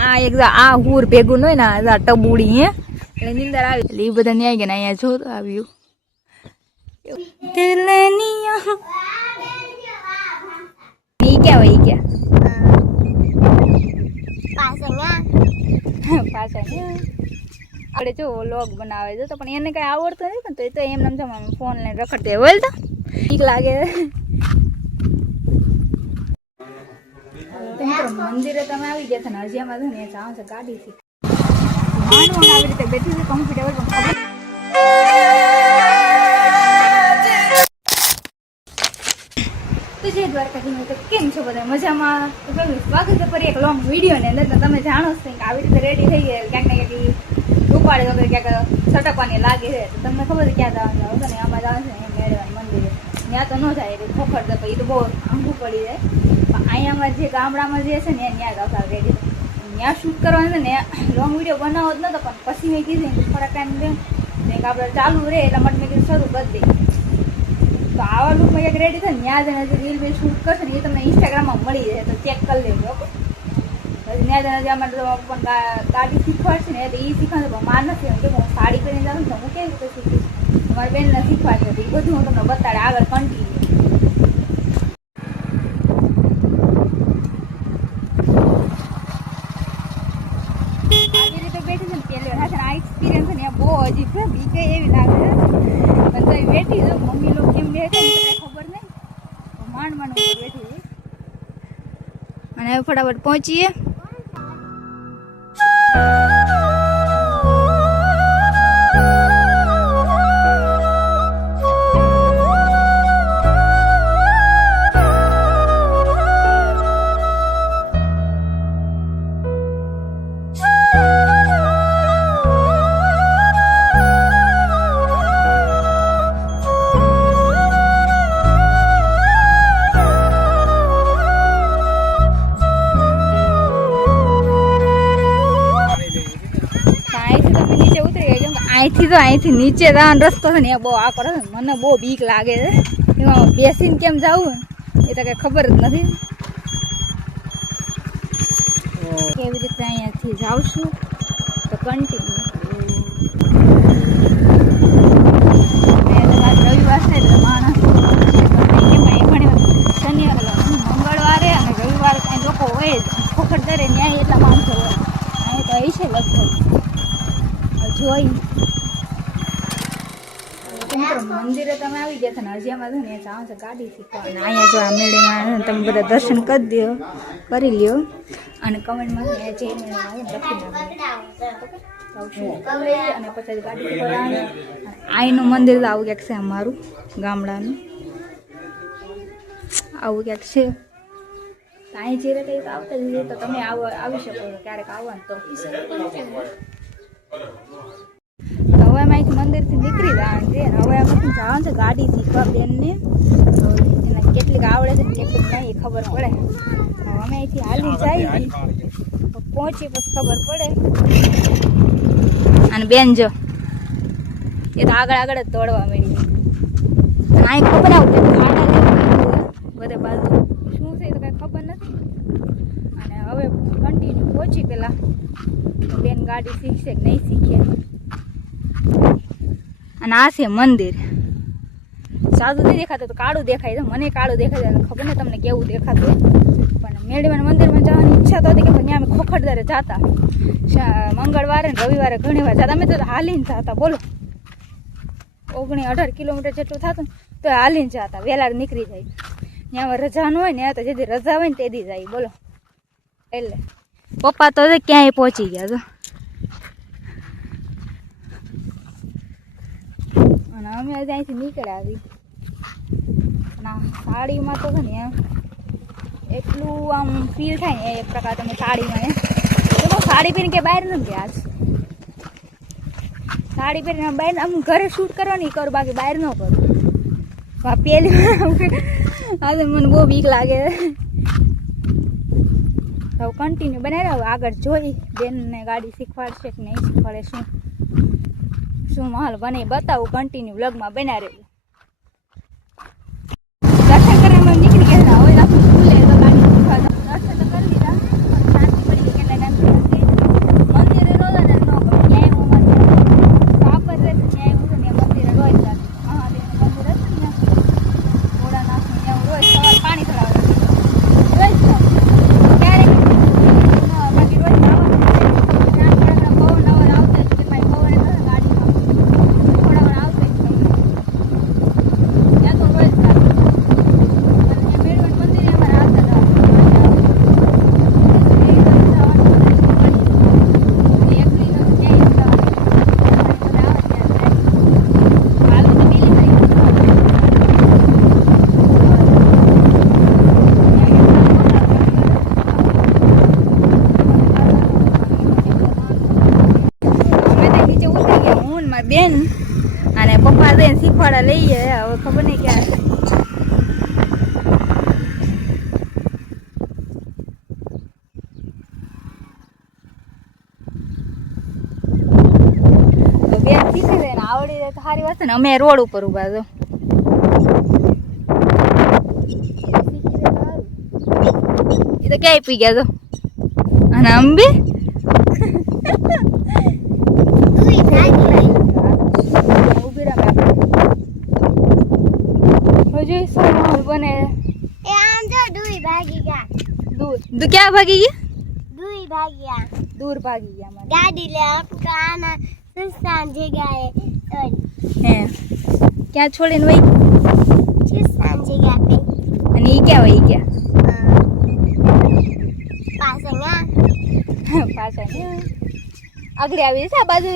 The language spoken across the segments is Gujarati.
આ એક આ હુર ભેગું હોય ને આ ટબુડી હે એટલે નીંદર આવી એટલે એ બધા ન્યાય ગયા અહીંયા જો આવ્યું ઈ ક્યાં હોય ઈ ક્યાં પાછા આપણે જો લોગ બનાવે છે તો પણ એને કઈ આવડતું નથી તો એ તો એમ નામ ફોન લઈને રખડતે બોલ તો ઠીક લાગે મંદિરે તમે આવી ગયા ને હજી આમાં ને જાવ છે ગાડી થી આવી રીતે બેઠી છે કમ્ફર્ટેબલ તો જય દ્વારકાધીશ તો કેમ છો બધા મજામાં તો સ્વાગત છે ફરી એક લોંગ વિડીયો ની અંદર તો તમે જાણો છો કે આવી રીતે રેડી થઈ ગયા ક્યાંક ને ક્યાંક ઉપાડે વગર ક્યાંક સટકવાની લાગે છે તો તમને ખબર છે ક્યાં જવાનું આવશે ને આમાં જવાનું છે ને મેળવાનું મંદિરે ત્યાં તો ન જાય એટલે ખોખડ તો એ તો બહુ આંગું પડી જાય પણ અહીંયામાં જે ગામડામાં જે છે ને ત્યાં જ આવતા રેડી ત્યાં શૂટ કરવાનું છે ને લોંગ વિડીયો બનાવો જ નતો પણ પછી મેં કીધું થોડા ટાઈમ દે આપણે ચાલુ રહે એટલા માટે મેં કીધું શરૂ કરી દઈએ તો આવા લુકમાં ક્યાંક રેડી થાય ત્યાં જઈને રીલ બી શૂટ કરશે ને એ તમને ઇન્સ્ટાગ્રામમાં મળી જાય તો ચેક કરી લેજો ઓકે પછી ત્યાં જઈને અમારે પણ ગાડી શીખવાડશે ને તો એ શીખવાનું પણ માર નથી કે હું સાડી પહેરીને જાઉં તો હું કેવી રીતે શીખીશ તમારી બેનને શીખવાડશે એ બધું હું તમને બતાડે આગળ કન્ટિન્યુ આવી રીતે બેઠી છે ને પહેલી વાર આ એક્સપિરિયન્સ ને બહુ અજીબ છે બીકે એવી લાગે છે પણ બેઠી જો મમ્મી લોકો કેમ બેઠે ખબર નહીં માંડ માંડ બેઠી અને હવે ફટાફટ પહોંચીએ અહીંથી નીચે જવાનો રસ્તો છે ને એ બહુ આકરો છે મને બહુ બીક લાગે છે એમાં બેસીને કેમ જવું એ તો કઈ ખબર જ નથી કેવી રીતે અહીંયાથી જાઉં છું તો કન્ટિન્યુ રવિવાર છે એટલે માણસ શનિવાર મંગળવારે અને રવિવારે કાંઈ લોકો હોય જ ખોખર દરે ન્યાય એટલા માણસો હોય અહીં તો એ છે લગભગ જોઈ મંદિરે તમે આવી ગયા ને હજી આમાં ને જાવ છે ગાડી શીખવા અહીંયા જો આ મેળીમાં તમે બધા દર્શન કરી લ્યો અને કમેન્ટમાં જે મેળીમાં લખી અને પછી ગાડી શીખવા આઈનું મંદિર આવું ક્યાંક છે અમારું ગામડાનું આવું ક્યાંક છે અહીં જે રીતે આવતા જઈએ તો તમે આવી શકો છો ક્યારેક આવવાનું તો હવે અમે અહીંથી મંદિરથી નીકળી જવાનું છે હવે અમે જવાનું છે ગાડી શીખવા બેનને એને કેટલીક આવડે છે ને કેટલીક નહીં ખબર પડે અમે અહીંથી હાલી જઈએ પહોંચી પછી ખબર પડે અને બેન જો એ તો આગળ જ દોડવા મળી અને અહીં ખબર આવતી બધે બાજુ શું છે એ તો કાંઈ ખબર નથી અને હવે કન્ટિન્યુ પહોંચી પેલા બેન ગાડી શીખશે કે નહીં શીખે અને આ છે મંદિર સાદું નહીં દેખાતું તો કાળું દેખાય છે મને કાળું દેખાય છે ખબર ને તમને કેવું દેખાતું પણ મેળીમાં મંદિરમાં જવાની ઈચ્છા તો હતી કે ત્યાં અમે ખોખડદારે જતા મંગળવારે ને રવિવારે ઘણી વાર જતા અમે તો હાલીને જતા બોલો 18 કિલોમીટર જેટલું થતું તો હાલીને જતા વહેલા નીકળી જાય ત્યાં રજા ન હોય ને તો જેથી રજા હોય ને તેથી જાય બોલો એટલે પપ્પા તો ક્યાંય પહોંચી ગયા તો અને અમે અહીંથી નીકળ્યા આવી ના સાડીમાં તો છે ને એટલું આમ ફીલ થાય ને એક પ્રકાર તમે સાડીમાં ને સાડી પહેરીને કે બહાર નથી આજ સાડી પહેરીને બહાર આમ ઘરે શૂટ કરવાની કરું બાકી બહાર ન કરું પેલી આજે મને બહુ બીક લાગે હવે કન્ટિન્યુ બનાવી રહ્યો આગળ જોઈ બેનને ગાડી શીખવાડશે કે નહીં શીખવાડે શું માહોલ બને બતાવું કન્ટિન્યુ વ્લોગમાં બનાવી રહ્યું દર્શન કરવા નીકળી ગયા હવે આપણે સ્કૂલે તો ગાડી શીખવા દર્શન તો કરી લીધા શાંતિ પડી ગઈ કેટલા ટાઈમ બેન અને પપ્પા જઈને શીખવાડા લઈએ હવે ખબર નહીં ક્યાં બેન શીખી જાય ને આવડી જાય તો સારી વાત છે ને અમે રોડ ઉપર ઉભા છો એ તો ક્યાંય પી ગયા છો અને અંબે બને એ આમ જો દૂર ભાગી ગયા દૂર ક્યાં ભાગી ગયા દૂર ભાગ્યા દૂર ભાગી ગયા મારે ગાડી લે આપકાના સંસ્થાન જગ્યાએ હે ક્યાં છોડીને વઈ સંસ્થાન જગ્યા પે અને ઈ ક્યાં વઈ ગયા પાછા આગળ આવી છે આ બાજુ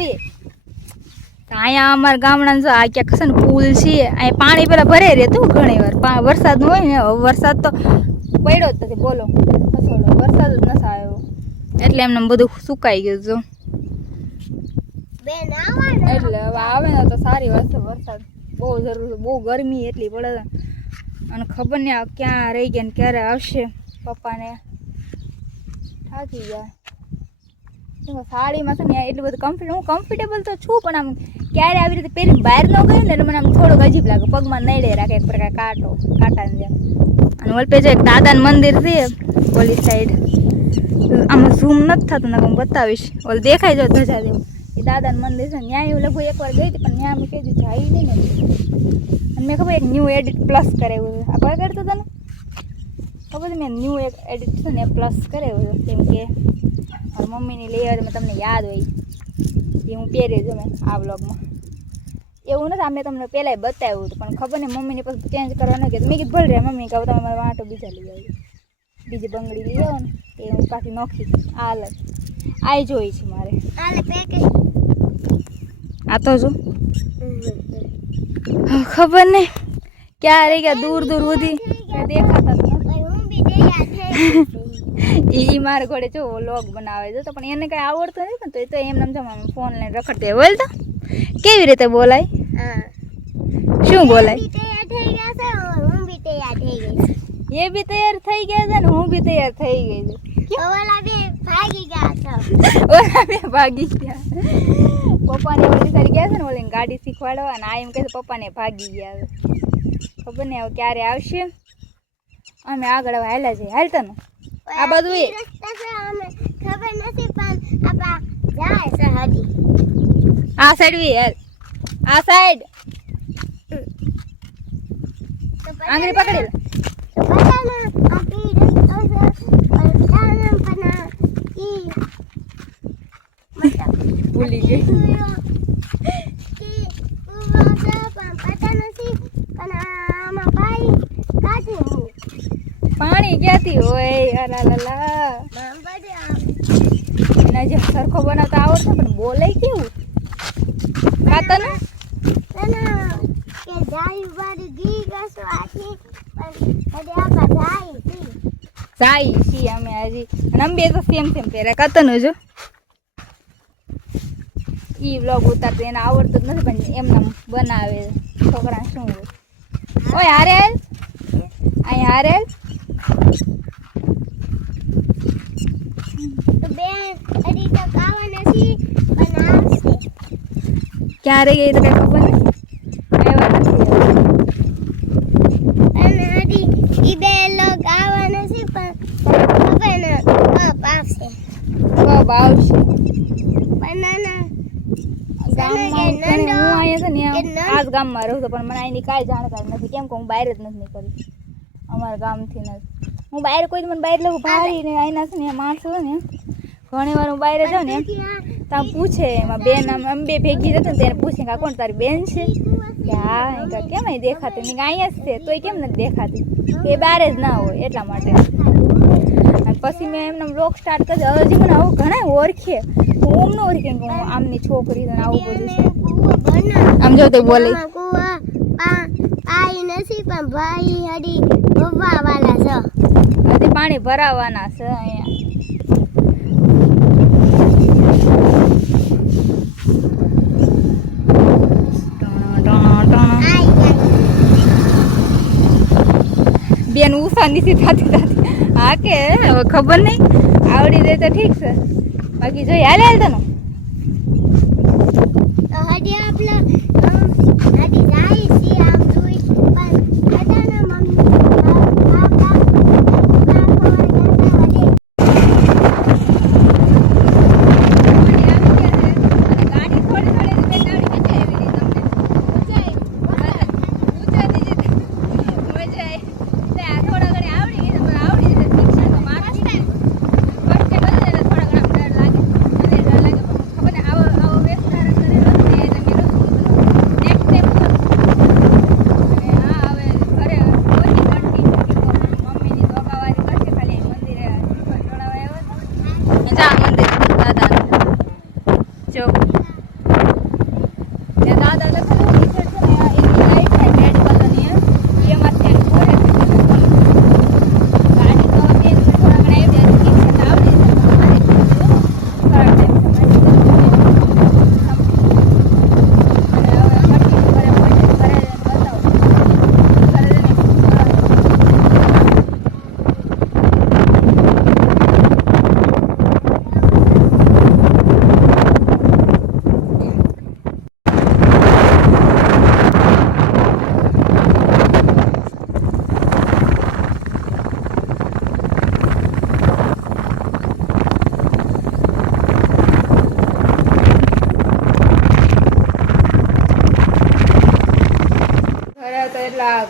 અહીંયા અમારા ગામડા જો આ ક્યાંક છે ને પુલ છે અહીંયા પાણી પેલા ભરે રહેતું ઘણી વાર વરસાદ નું હોય ને વરસાદ તો પડ્યો જ નથી બોલો ખસોડો વરસાદ જ નથી આવ્યો એટલે એમને બધું સુકાઈ ગયું જો એટલે હવે આવે ને તો સારી વાત છે વરસાદ બહુ જરૂર બહુ ગરમી એટલી પડે અને ખબર નહીં આ ક્યાં રહી ગયા ને ક્યારે આવશે પપ્પાને થાકી ગયા સાડીમાં છે ને એટલું બધું હું કમ્ફર્ટેબલ તો છું પણ આમ ક્યારે આવી રીતે પહેરીને બહાર ન ગયું ને એટલે મને આમ થોડુંક અજીબ લાગે પગમાં નડે રાખે એક પ્રકાર કાંટાની જેમ અને ઓલપે જો એક દાદાનું મંદિર છે ઓલી સાઈડ આમાં ઝૂમ નથી થતું ને હું બતાવીશ ઓલ દેખાય જો ધજા જેવું એ દાદાનું મંદિર છે ત્યાં એવું લગભગ એકવાર ગઈ હતી પણ ત્યાં મેં કીધું જાય નહીં ને અને મેં ખબર એક ન્યૂ એડિટ પ્લસ કરાવ્યું છે આપણે કરતો હતો ને ખબર છે મેં ન્યૂ એક એડિટ છે ને પ્લસ કરાવ્યું છે કેમ કે મારી મમ્મીની લઈ આવે તમને યાદ હોય એ હું પહેરી છું મેં આ બ્લોગમાં એવું નથી મેં તમને પહેલાં બતાવ્યું હતું પણ ખબર નહીં મમ્મીને પછી ચેન્જ કરવાનું કે મેં કીધું ભલે રહ્યા મમ્મી કહું તમે મારા વાંટો બીજા લઈ આવી બીજી બંગડી લઈ આવો ને એ હું કાંથી નોખી આ અલગ આ જોઈ છે મારે આ તો શું ખબર નહીં ક્યાં રહી ગયા દૂર દૂર સુધી દેખાતા એ મારા ઘોડે જો લોગ બનાવે છે તો પણ એને કઈ આવડતું નથી ને તો એમ નામ જમા ફોન લઈને રખડતી બોલ તો કેવી રીતે બોલાય શું બોલાય એ બી તૈયાર થઈ ગયા છે ને હું બી તૈયાર થઈ ગઈ છું ઓલા બે ભાગી ગયા પપ્પાને ઓલી સારી ગયા છે ને ઓલી ગાડી શીખવાડવા અને આ એમ કહે છે પપ્પાને ભાગી ગયા ખબર ને હવે ક્યારે આવશે અમે આગળ હવે હાલ્યા જઈએ હાલતા ને આ બધું એ ખબર નથી પણ આપા જાય છે હજી આ સાઈડ વી યાર આ સાઈડ આંગળી પકડી લે ભૂલી ગઈ પાણી ક્યાંથી હોય એના જે સરખો બનાવતા આવડતો પણ બોલાય કેવું ખાતા ને જાય છીએ અમે હજી અને અમે બે તો સેમ પહેર્યા કતનું જો ઈ વ્લોગ ઉતારતો એને આવડતું જ નથી પણ એમને બનાવે છોકરા શું હોય ઓય હારેલ અહીં હારેલ ક્યારે ગઈ તો કઈ ખબર નહીં આવ્યા નથી ઈ બે લોગ આવવાના છે પણ ખબર ને કપ આવશે કબ આવશે પણ નાના આજ ગામમાં રહું છું પણ મને અહીંની કાંઈ જાણકારી નથી કેમ કે હું બહાર જ નથી નીકળતી અમારા ગામથી નથી હું બહાર કોઈ મને બહાર લઉં ભારી ને અહીંના છે ને માણસો ને ઘણી વાર હું બહાર જાઉં ને ત્યાં પૂછે એમાં બેન અમે બે ભેગી જતો ને તેને પૂછે કે કોણ તારી બેન છે કે હા એ કેમ અહીં દેખાતી મેં અહીંયા જ છે તોય કેમ નથી દેખાતી કે બહાર જ ના હોય એટલા માટે અને પછી મેં એમને બ્લોગ સ્ટાર્ટ કર્યો હજી મને આવું ઘણા ઓળખે હું ન ઓળખે કે હું આમની છોકરી ને આવું બધું છે આમ જો તો બોલે પાઈ નથી પણ ભાઈ હડી ભરવા વાળા છે હજી પાણી ભરાવાના છે અહીંયા શાંતિથી થતી હા કે હવે ખબર નહીં આવડી દે તો ઠીક છે બાકી જો હાલે હાલ તને હજી આપણે હજી જાય છે આમ જોઈ પણ બધાના મમ્મી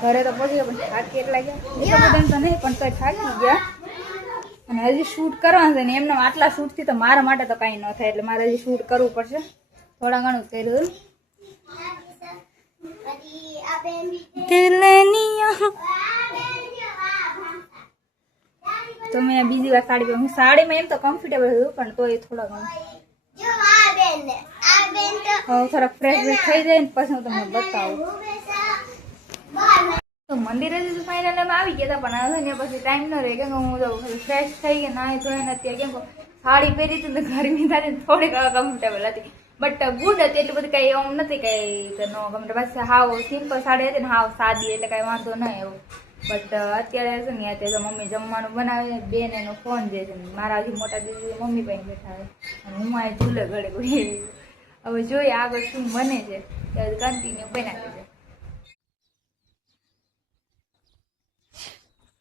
ઘરે તો પહોંચી ગયા પણ થાકી એટલા ગયા તો નહીં પણ તો થાકી ગયા અને હજી શૂટ કરવાનું છે ને એમને આટલા શૂટથી તો મારા માટે તો કાંઈ ન થાય એટલે મારે હજી શૂટ કરવું પડશે થોડા ઘણું કર્યું તો મેં બીજી વાર સાડી પહેરી સાડીમાં એમ તો કમ્ફર્ટેબલ હતું પણ તો એ થોડા ઘણું હવે થોડાક ફ્રેશ થઈ જાય ને પછી હું તમને બતાવું તો મંદિરે ફાઇનલ એમ આવી ગયા હતા પણ હવે ને પછી ટાઈમ ન રહે કેમ હું ફ્રેશ થઈ ગયા નાહી ધોઈને અત્યારે કેમ સાડી પહેરી હતી તો ગરમી થતી થોડીક કમ્ફર્ટેબલ હતી બટ ગુડ હતી એટલી બધી કઈ એમ નથી કઈ નો ગમે બસ હાવ સિમ્પલ સાડી હતી ને હાવ સાદી એટલે કઈ વાંધો નહીં એવું બટ અત્યારે છે ને અત્યારે મમ્મી જમવાનું બનાવે બેન એનો ફોન જે છે મારા હજી મોટા દીદી મમ્મી પાસે બેઠા હોય અને હું આ ઝૂલે ઘડે હવે જોઈએ આગળ શું બને છે ત્યારે કન્ટિન્યુ બનાવી છે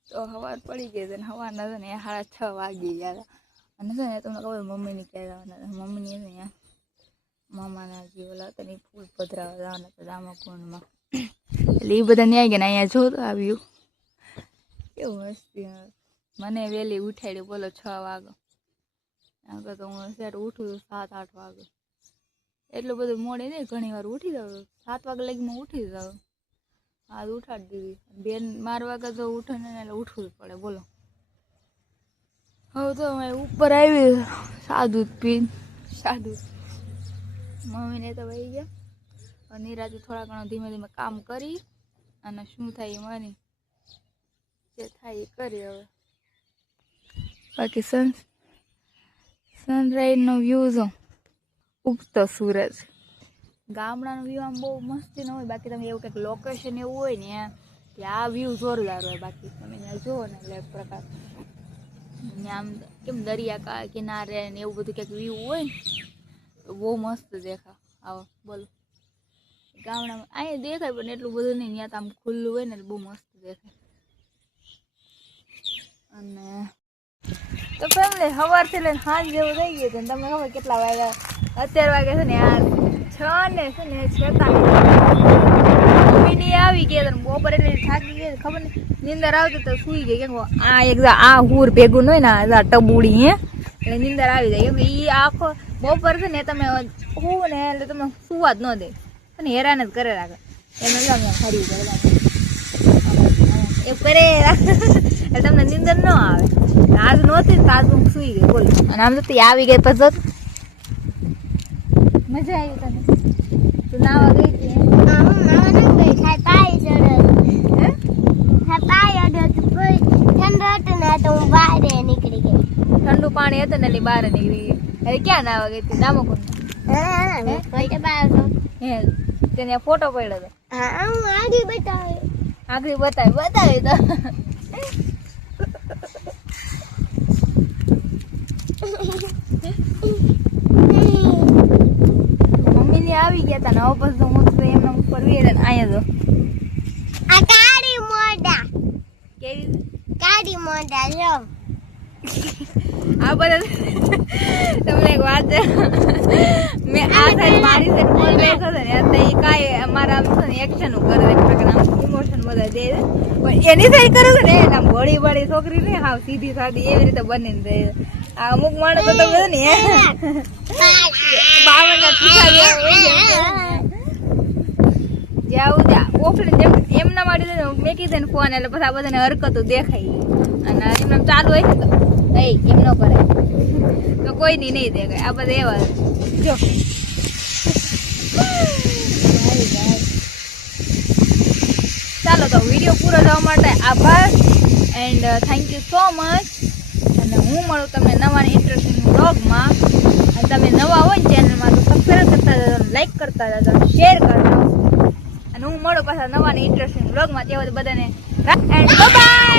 તો સવાર પડી ગઈ છે ને સવારના છે ને 6:30 વાગી ગયા અને છે ને તમને ખબર મમ્મીને ક્યારે આવવાના મમ્મીને છે ને મામાના જે ઓલા હતા ને ફૂલ પધરાવા જવાના હતા દામાકુંડમાં એટલે એ બધા ન્યાય ગયા ને અહીંયા જો તો આવ્યું કેવું મસ્તી મને વહેલી ઉઠાડી બોલો 6 વાગે આગળ તો હું સેટ ઉઠું 7-8 વાગે એટલું બધું મોડે નહીં ઘણી વાર ઉઠી જાવ 7 વાગે લગીમાં ઉઠી જાવ આજ ઉઠાડી દીધી બેન 12 વાગે તો ઉઠે ને એટલે ઉઠવું જ પડે બોલો હવે તો અમે ઉપર આવી સાદું પીને સાદું મમ્મીને તો વહી ગયા નિરાતે થોડા ઘણો ધીમે ધીમે કામ કરી અને શું થાય એ માની જે થાય એ કરી હવે બાકી સનરાઈઝનો વ્યૂ જો ઉગતો સૂરજ ગામડાનો વ્યૂ આમ બહુ મસ્તી ન હોય બાકી તમે એવું કંઈક લોકેશન એવું હોય ને કે આ વ્યૂ જોરદાર હોય બાકી તમે ત્યાં જુઓ ને એટલે એક પ્રકાર આમ કેમ દરિયા કિનારે ને એવું બધું કંઈક વ્યૂ હોય ને તો બહુ મસ્ત દેખા આવો બોલો ગામડામાં અહીંયા દેખાય પણ એટલું બધું નહીં ત્યાં તો આમ ખુલ્લું હોય ને એટલે બહુ મસ્ત દેખાય અને તો ફેમિલી સવારથી લઈને સાંજ જેવું થઈ ગયું છે તમને ખબર કેટલા વાગ્યા અત્યારે વાગે છે ને આ 6 ને છે ને 46 મમ્મીની આવી ગયા બપોર એટલે થાકી ગઈ ખબર ને નીંદર આવતી તો સુઈ ગઈ કેમ આ એક આ હુર ભેગું હોય ને આ ટબુડી હે એટલે નીંદર આવી જાય કેમ કે એ આખો બપોર છે ને તમે હું ને એટલે તમે સુવા જ ન દે અને હેરાન જ કરે રાખે એમ ફરી જાય એ કરે એટલે તમને નીંદર ન આવે આજ નહોતી ને આજ હું સુઈ ગઈ બોલો અને આમ તો આવી ગઈ પછી મજા આવી તને તું નાવા ગઈ હતી ઠંડુ પાણી હતું ને એટલે બહાર નીકળી ગઈ હવે ક્યાં નાવા ગઈ હતી દામોકુંડ તેને ફોટો પડ્યો હતો આગળ બતાવી તો આવો પછી હું તો એમના ઉપર વીર અહીંયા જો આ કાળી મોઢા કેવી કાળી મોઢા લો આ બધા તમને એક વાત છે. મેં આ સાઈડ મારી સાઈડ ફોન બેઠો છે ને તો એ કાંઈ અમારા આમ છે ને એક્શન કરે ઇમોશન બધા દે છે. પણ એની સાઈડ કરે છે ને આમ ભળી ભળી છોકરી ને હાવ સીધી સાદી એવી રીતે બનીને રહે છે. આ અમુક માણસ તો તમે ને બાવળના ઠીકા જેવા હોય છે. જાવું જા ઓફલાઈન જેમ એમના માટે છે ને મેં કીધું ને ફોન એટલે પછી આ બધાને હરકતો દેખાય અને એમને ચાલુ હોય ને તો એમ ન કરાય તો કોઈ નહીં દેખાય. આ બધા એવા જો ચાલો તો વિડીયો પૂરો થવા માટે આભાર and thank you so much. અને હું મળું તમને નવા ઇન્ટરેસ્ટિંગ બ્લોગમાં. અને તમે નવા હોય ચેનલમાં તો સબસ્ક્રાઈબ કરતા જજો, લાઈક કરતા જજો, શેર કરજો. અને હું મળું પાછા નવા ઇન્ટરેસ્ટિંગ બ્લોગમાં. ત્યાં બધાને એન્ડ બાય.